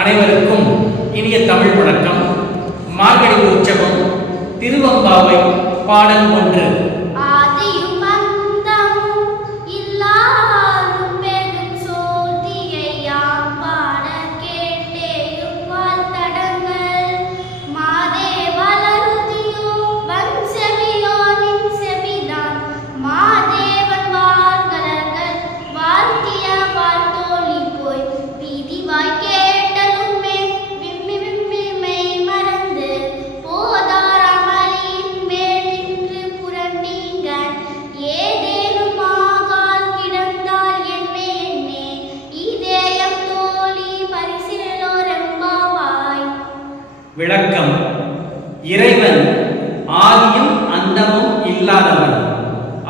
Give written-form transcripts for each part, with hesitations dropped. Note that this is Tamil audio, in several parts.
அனைவருக்கும் இனிய தமிழ் வணக்கம். மார்கழி உற்சவம் திருவம்பாவை பாடல் 1. விளக்கம்: இறைவன் ஆதியும் அந்தமும் இல்லாதவன்,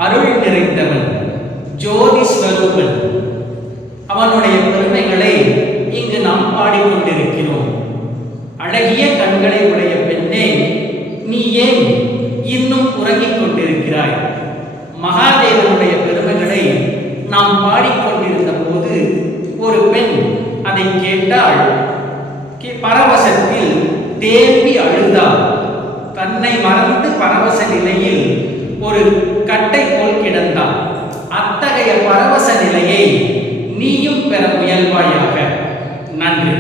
அருள் நிறைந்தவன், ஜோதி ஸ்வரூபன். அவனுடைய பெருமைகளை இங்கு நாம் பாடிக்கொண்டிருக்கிறோம். அழகிய கண்களை உடைய பெண்ணே, நீ ஏன் இன்னும் உறங்கிக் கொண்டிருக்கிறாய்? மகாதேவனுடைய பெருமைகளை நாம் பாடிக்கொண்டிருந்த போது ஒரு பெண் அதை கேட்டால் பரவசத்தில் தேம்பி அழுதாள். தன்னை மறந்து பரவச நிலையில் ஒரு கட்டை போல் கிடந்தாள். அத்தகைய பரவச நிலையை நீயும் பெற முயல்வாயாக. நன்றி.